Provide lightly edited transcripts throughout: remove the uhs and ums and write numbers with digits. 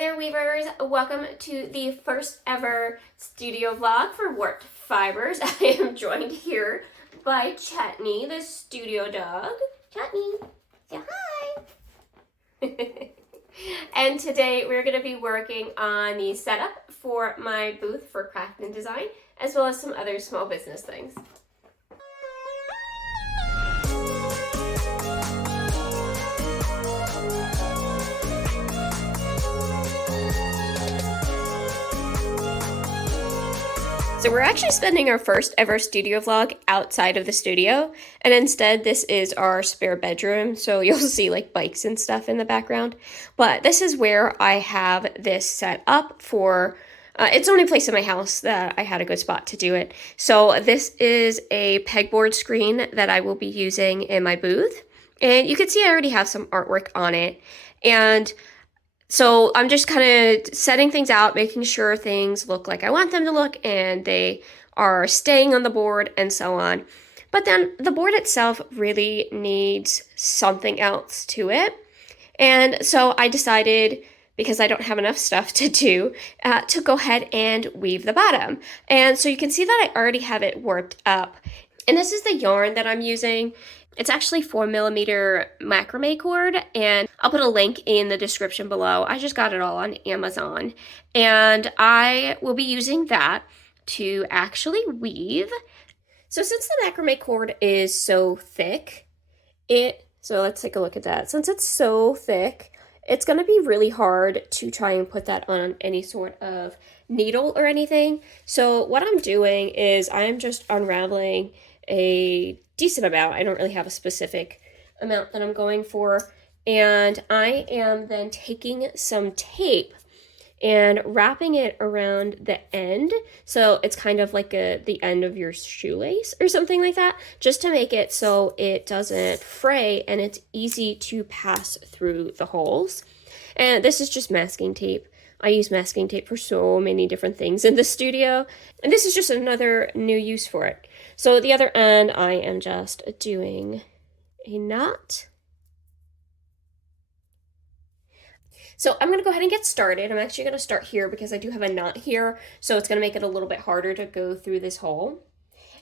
there, weavers! Welcome to the first ever studio vlog for Warped Fibers. I am joined here by Chetney, the studio dog. Chetney, say hi! And today we're going to be working on the setup for my booth for craft and design, as well as some other small business things. So we're actually spending our first ever studio vlog outside of the studio, and instead this is our spare bedroom, so you'll see like bikes and stuff in the background. But this is where I have this set up for, it's the only place in my house that I had a good spot to do it. So this is a pegboard screen that I will be using in my booth, and you can see I already have some artwork on it. And so I'm just kind of setting things out, making sure things look like I want them to look and they are staying on the board and so on. But then the board itself really needs something else to it. And so I decided, because I don't have enough stuff to do, to go ahead and weave the bottom. And so you can see that I already have it warped up. And this is the yarn that I'm using. It's actually 4mm macrame cord, and I'll put a link in the description below. I just got it all on Amazon, and I will be using that to actually weave. So since the macrame cord is so thick, so let's take a look at that. Since it's so thick, it's going to be really hard to try and put that on any sort of needle or anything. So what I'm doing is I'm just unraveling a decent amount. I don't really have a specific amount that I'm going for. And I am then taking some tape and wrapping it around the end. So it's kind of like the end of your shoelace or something like that, just to make it so it doesn't fray and it's easy to pass through the holes. And this is just masking tape. I use masking tape for so many different things in the studio, and this is just another new use for it. So the other end, I am just doing a knot. So I'm going to go ahead and get started. I'm actually going to start here because I do have a knot here, so it's going to make it a little bit harder to go through this hole.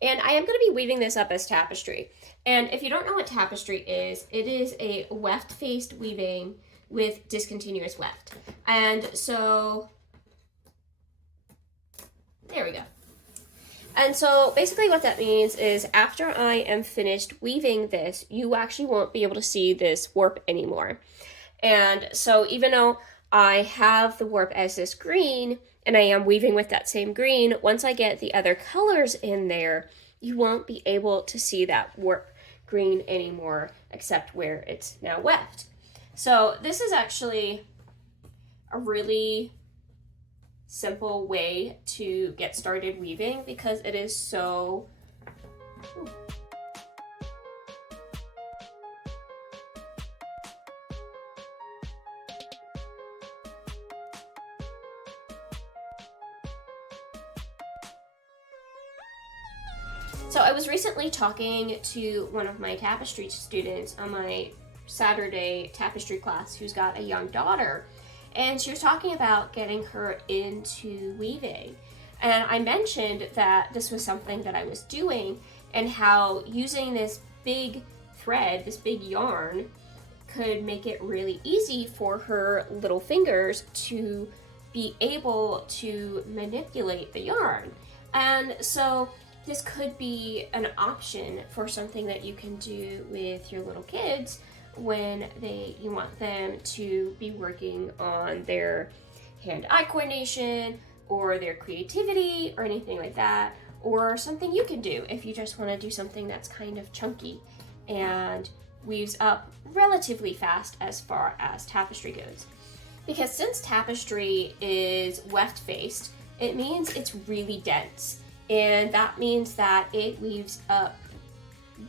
And I am going to be weaving this up as tapestry. And if you don't know what tapestry is, it is a weft-faced weaving with discontinuous weft. And so, there we go. And so basically what that means is after I am finished weaving this, you actually won't be able to see this warp anymore. And so even though I have the warp as this green, and I am weaving with that same green, once I get the other colors in there, you won't be able to see that warp green anymore, except where it's now weft. So this is actually a really simple way to get started weaving because it is so... So I was recently talking to one of my tapestry students on my Saturday tapestry class who's got a young daughter, and she was talking about getting her into weaving. And I mentioned that this was something that I was doing and how using this big thread, this big yarn, could make it really easy for her little fingers to be able to manipulate the yarn. And so this could be an option for something that you can do with your little kids when you want them to be working on their hand-eye coordination or their creativity or anything like that, or something you can do if you just want to do something that's kind of chunky and weaves up relatively fast as far as tapestry goes. Because since tapestry is weft-faced, it means it's really dense, and that means that it weaves up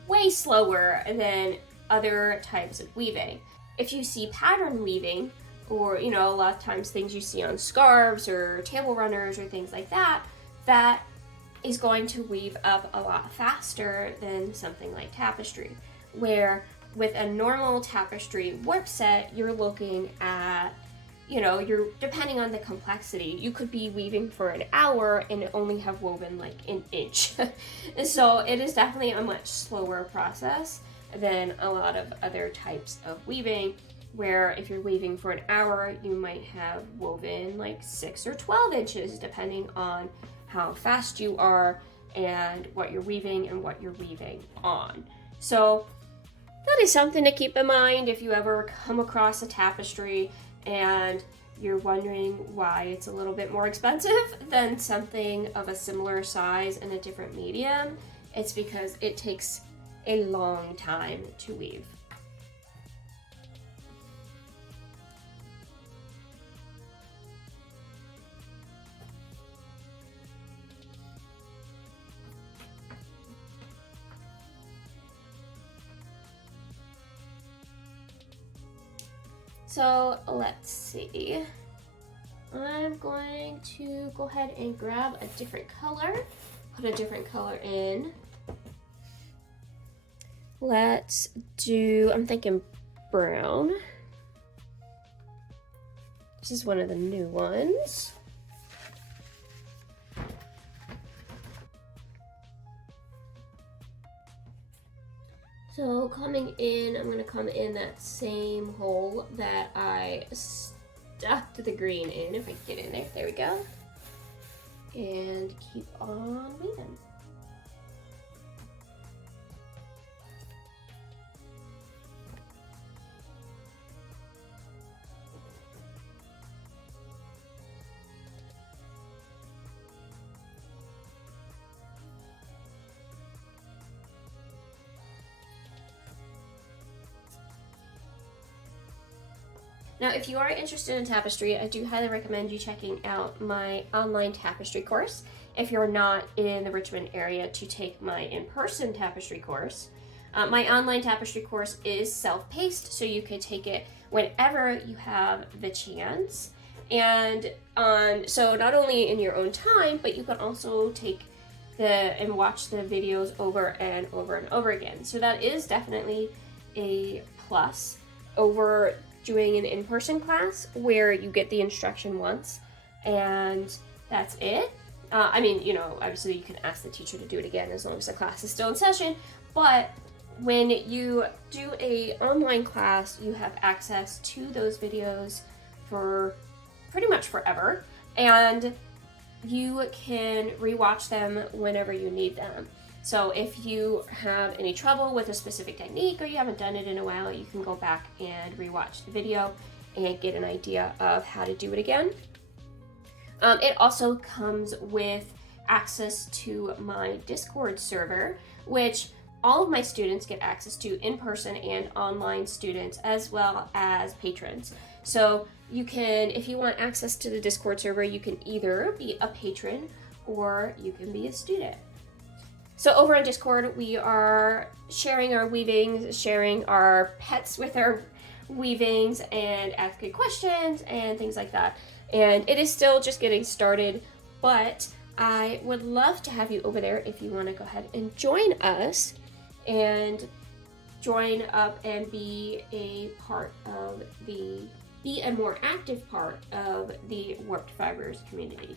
way slower than other types of weaving. If you see pattern weaving, or a lot of times things you see on scarves or table runners or things like that, that is going to weave up a lot faster than something like tapestry, where with a normal tapestry warp set, you're looking at you know, you're depending on the complexity, you could be weaving for an hour and only have woven like an inch. So it is definitely a much slower process than a lot of other types of weaving, where if you're weaving for an hour, you might have woven like 6 or 12 inches, depending on how fast you are and what you're weaving and what you're weaving on. So that is something to keep in mind if you ever come across a tapestry and you're wondering why it's a little bit more expensive than something of a similar size in a different medium. It's because it takes a long time to weave. So let's see. I'm going to go ahead and grab a different color, put a different color in. Let's do, I'm thinking brown. This is one of the new ones. So coming in, I'm gonna come in that same hole that I stuck the green in, if I can get in there. There we go. And keep on weaving. Now, if you are interested in tapestry, I do highly recommend you checking out my online tapestry course. If you're not in the Richmond area, to take my in-person tapestry course. My online tapestry course is self-paced, so you can take it whenever you have the chance. And so not only in your own time, but you can also take and watch the videos over and over and over again. So that is definitely a plus over doing an in-person class where you get the instruction once and that's it. I mean, you know, obviously you can ask the teacher to do it again as long as the class is still in session, but when you do a online class, you have access to those videos for pretty much forever, and you can rewatch them whenever you need them. So if you have any trouble with a specific technique or you haven't done it in a while, you can go back and rewatch the video and get an idea of how to do it again. It also comes with access to my Discord server, which all of my students get access to, in person and online students, as well as patrons. So you can, if you want access to the Discord server, you can either be a patron or you can be a student. So over on Discord, we are sharing our weavings, sharing our pets with our weavings, and asking questions and things like that. And it is still just getting started, but I would love to have you over there if you want to go ahead and join us and join up and be a more active part of the Warped Fibers community.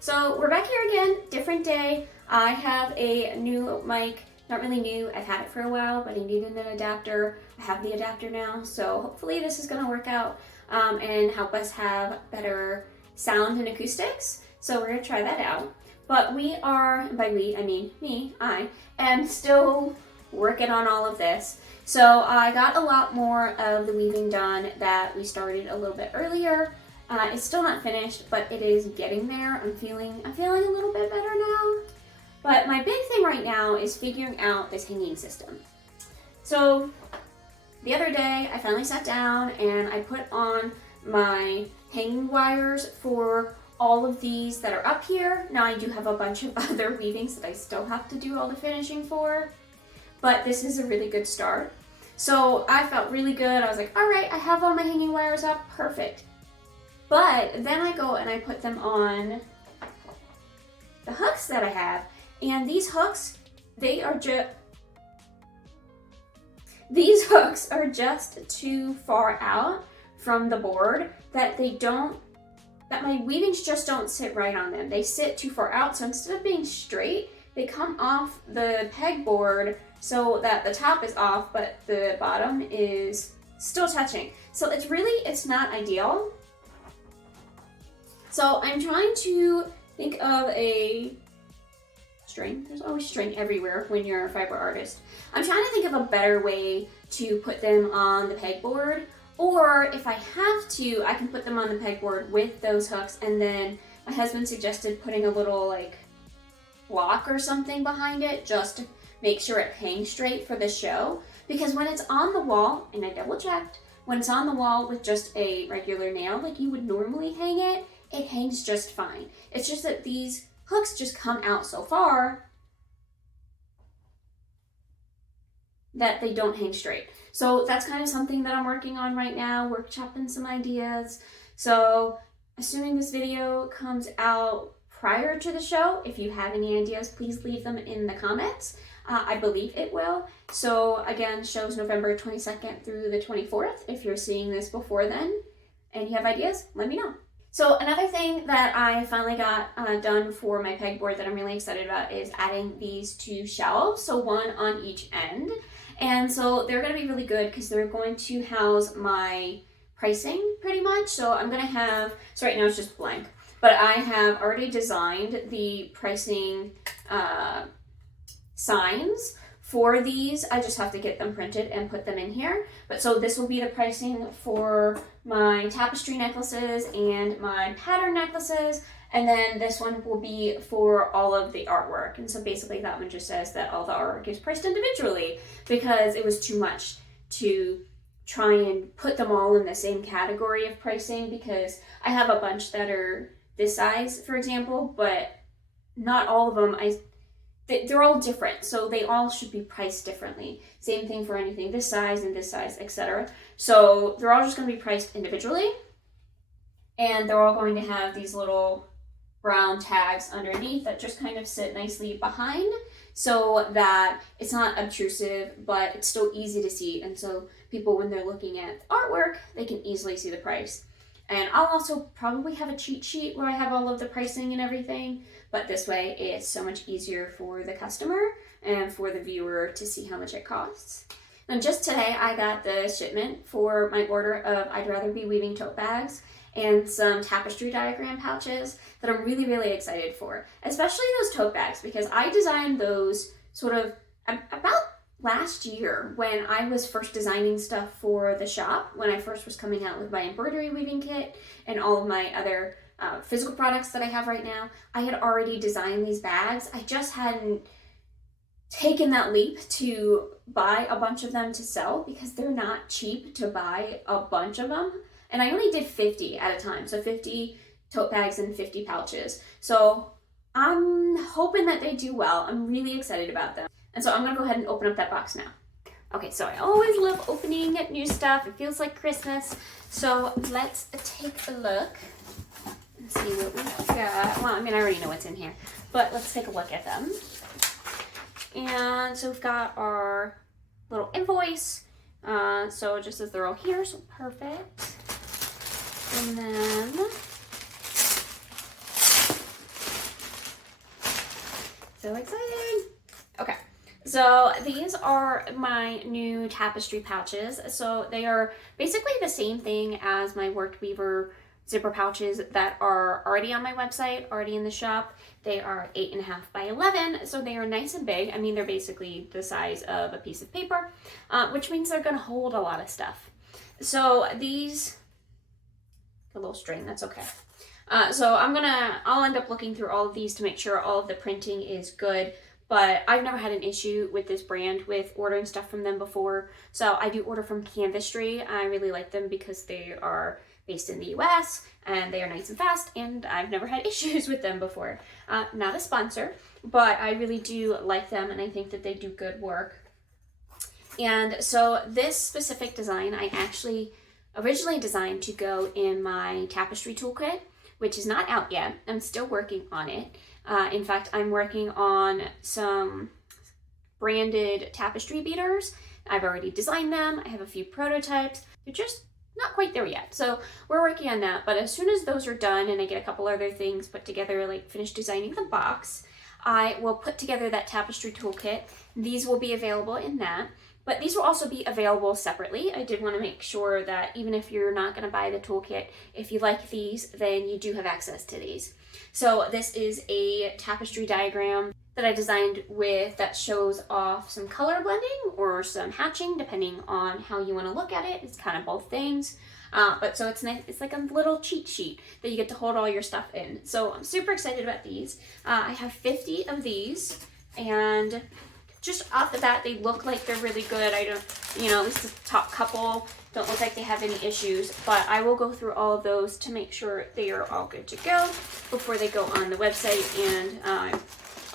So we're back here again, different day. I have a new mic, not really new, I've had it for a while, but I needed an adapter. I have the adapter now, so hopefully this is gonna work out and help us have better sound and acoustics. So we're gonna try that out. But we are, by we, I mean me, I am still working on all of this. So I got a lot more of the weaving done that we started a little bit earlier. It's still not finished, but it is getting there. I'm feeling a little bit better now. But my big thing right now is figuring out this hanging system. So the other day, I finally sat down and I put on my hanging wires for all of these that are up here. Now I do have a bunch of other weavings that I still have to do all the finishing for, but this is a really good start. So I felt really good. I was like, all right, I have all my hanging wires up, perfect. But then I go and I put them on the hooks that I have, and these hooks, these hooks are just too far out from the board that my weavings just don't sit right on them. They sit too far out, so instead of being straight, they come off the pegboard so that the top is off, but the bottom is still touching. So it's not ideal. So I'm trying to think of a string. There's always string everywhere when you're a fiber artist. I'm trying to think of a better way to put them on the pegboard, or if I have to, I can put them on the pegboard with those hooks, and then my husband suggested putting a little like block or something behind it just to make sure it hangs straight for the show. Because when it's on the wall, and I double checked, when it's on the wall with just a regular nail like you would normally hang it, it hangs just fine. It's just that these hooks just come out so far that they don't hang straight. So that's kind of something that I'm working on right now, workshopping some ideas. So assuming this video comes out prior to the show, if you have any ideas, please leave them in the comments. I believe it will. So again, show's November 22nd through the 24th. If you're seeing this before then and you have ideas, let me know. So another thing that I finally got done for my pegboard that I'm really excited about is adding these two shelves, so one on each end. And so they're going to be really good because they're going to house my pricing pretty much. So I'm going to have, so right now it's just blank, but I have already designed the pricing signs for these. I just have to get them printed and put them in here. But so this will be the pricing for my tapestry necklaces and my pattern necklaces. And then this one will be for all of the artwork. And so basically that one just says that all the artwork is priced individually because it was too much to try and put them all in the same category of pricing, because I have a bunch that are this size, for example, but not all of them. They're all different, so they all should be priced differently. Same thing for anything this size and this size, etc. So they're all just going to be priced individually, and they're all going to have these little brown tags underneath that just kind of sit nicely behind so that it's not obtrusive, but it's still easy to see. And so people, when they're looking at artwork, they can easily see the price. And I'll also probably have a cheat sheet where I have all of the pricing and everything, but this way it's so much easier for the customer and for the viewer to see how much it costs. And just today I got the shipment for my order of I'd Rather Be Weaving tote bags and some tapestry diagram pouches that I'm really, really excited for, especially those tote bags, because I designed those sort of about last year when I was first designing stuff for the shop, when I first was coming out with my embroidery weaving kit and all of my other physical products that I have right now. I had already designed these bags. I just hadn't taken that leap to buy a bunch of them to sell because they're not cheap to buy a bunch of them. And I only did 50 at a time, so 50 tote bags and 50 pouches. So I'm hoping that they do well. I'm really excited about them. And so I'm gonna go ahead and open up that box now. Okay, so I always love opening new stuff. It feels like Christmas. So let's take a look and see what we've got. Well, I mean, I already know what's in here, but let's take a look at them. And so we've got our little invoice. So just as they're all here, so perfect. And then so exciting. Okay, so these are my new tapestry pouches. So they are basically the same thing as my Worked Weaver zipper pouches that are already on my website, already in the shop. They are 8.5 by 11, so they are nice and big. I mean, they're basically the size of a piece of paper, which means they're gonna hold a lot of stuff. So these, a little strain, that's okay. So I'll end up looking through all of these to make sure all of the printing is good. But I've never had an issue with this brand with ordering stuff from them before. So I do order from Canvastry. I really like them because they are based in the US and they are nice and fast, and I've never had issues with them before. Not a sponsor, but I really do like them, and I think that they do good work. And so this specific design I actually originally designed to go in my tapestry toolkit, which is not out yet. I'm still working on it. In fact, I'm working on some branded tapestry beaters. I've already designed them. I have a few prototypes. They're just not quite there yet. So we're working on that. But as soon as those are done and I get a couple other things put together, like finish designing the box, I will put together that tapestry toolkit. These will be available in that. But these will also be available separately. I did want to make sure that even if you're not going to buy the toolkit, if you like these, then you do have access to these. So this is a tapestry diagram that I designed with that shows off some color blending or some hatching, depending on how you want to look at it. It's kind of both things. But so it's nice. It's like a little cheat sheet that you get to hold all your stuff in. So I'm super excited about these. I have 50 of these, and just off the bat, they look like they're really good. I don't, at least the top couple don't look like they have any issues, but I will go through all of those to make sure they are all good to go before they go on the website, and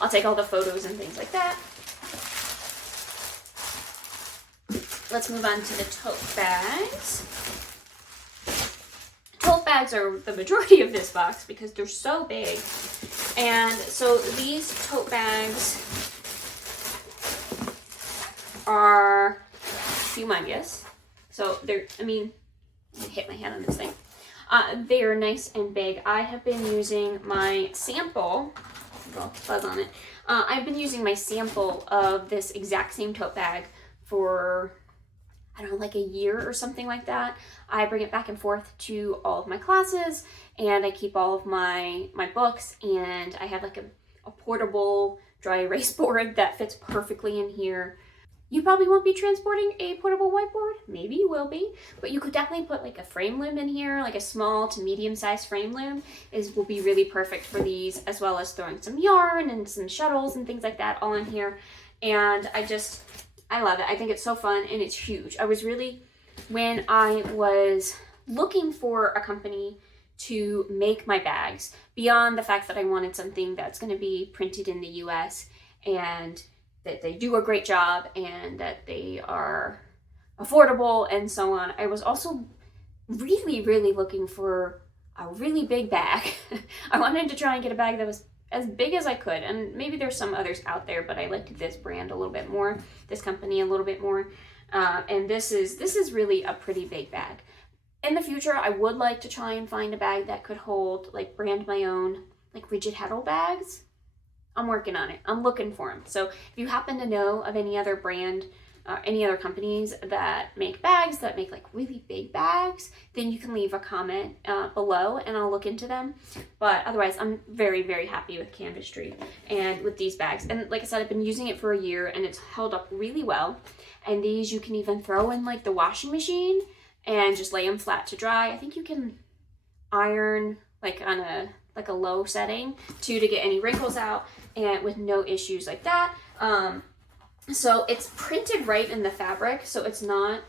I'll take all the photos and things like that. Let's move on to the tote bags. Tote bags are the majority of this box because they're so big. And so these tote bags are humongous. So they're, I hit my head on this thing. They are nice and big. I have been using my sample, fuzz on it. I've been using my sample of this exact same tote bag for, I don't know, like a year or something like that. I bring it back and forth to all of my classes, and I keep all of my books, and I have like a portable dry erase board that fits perfectly in here. You probably won't be transporting a portable whiteboard. Maybe you will be, but you could definitely put like a frame loom in here, like a small to medium sized frame loom will be really perfect for these, as well as throwing some yarn and some shuttles and things like that all in here. And I love it. I think it's so fun, and it's huge. When I was looking for a company to make my bags, beyond the fact that I wanted something that's going to be printed in the US and that they do a great job and that they are affordable and so on, I was also really, really looking for a really big bag. I wanted to try and get a bag that was as big as I could, and maybe there's some others out there, but I liked this brand a little bit more, this company a little bit more, and this is really a pretty big bag. In the future, I would like to try and find a bag that could hold, like, brand my own, like, rigid heddle bags. I'm working on it. I'm looking for them. So if you happen to know of any other brand, any other companies that make bags, that make like really big bags, then you can leave a comment below and I'll look into them. But otherwise, I'm very, very happy with Canvastry and with these bags. And like I said, I've been using it for a year and it's held up really well. And these you can even throw in like the washing machine and just lay them flat to dry. I think you can iron like on a low setting to get any wrinkles out, and with no issues like that. So it's printed right in the fabric, so it's not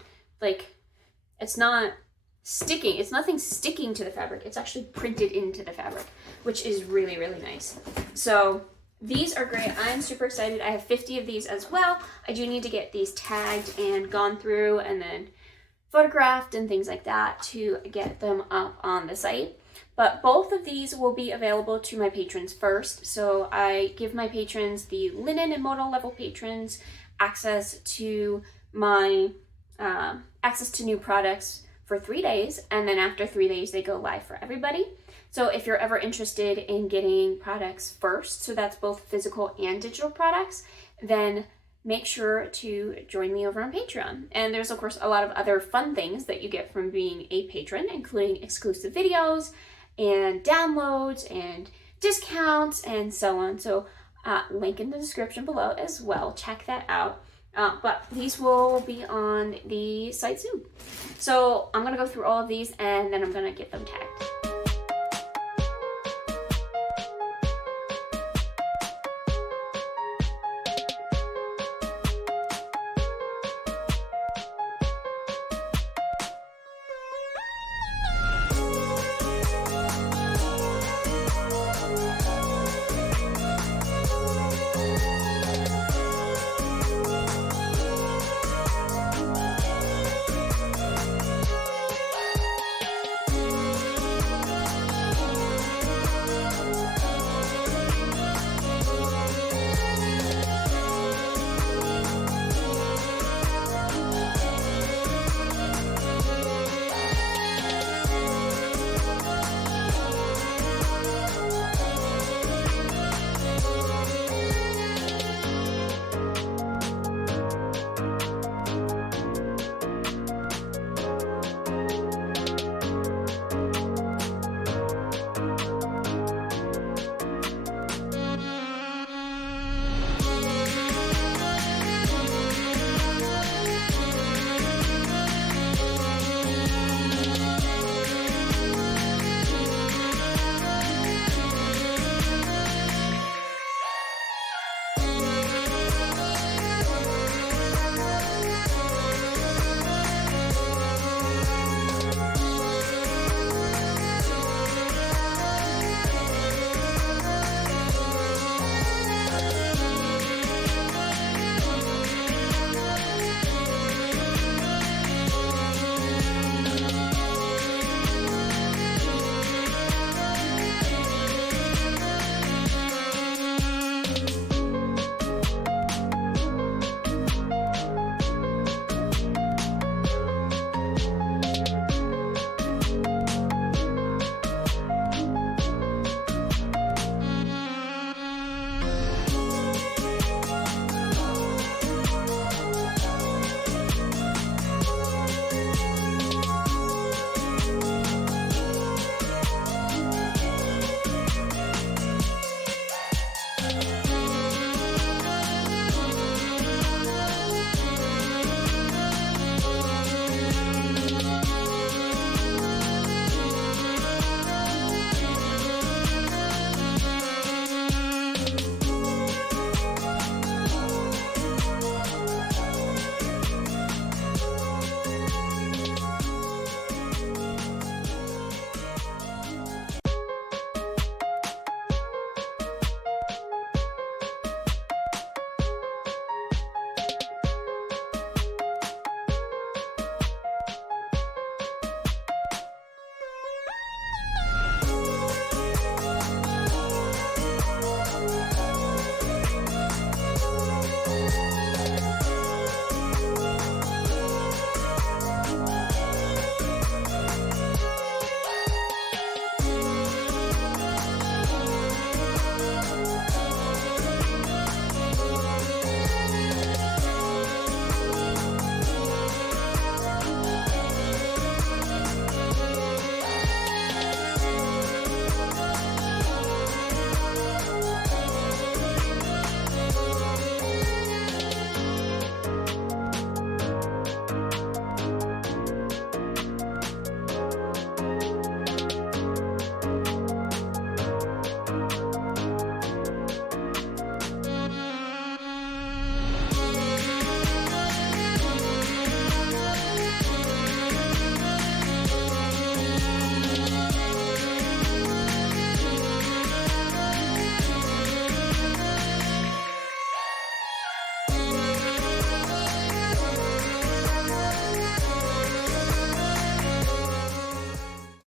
sticking. It's nothing sticking to the fabric. It's actually printed into the fabric, which is really, really nice. So these are great. I'm super excited. I have 50 of these as well. I do need to get these tagged and gone through and then photographed and things like that to get them up on the site. But both of these will be available to my patrons first. So I give my patrons, the linen and modal level patrons, access to my access to new products for 3 days, and then after 3 days they go live for everybody. So if you're ever interested in getting products first, so that's both physical and digital products, then make sure to join me over on Patreon. And there's, of course, a lot of other fun things that you get from being a patron, including exclusive videos and downloads and discounts and so on. So link in the description below as well. Check that out. But these will be on the site soon. So I'm going to go through all of these and then I'm going to get them tagged.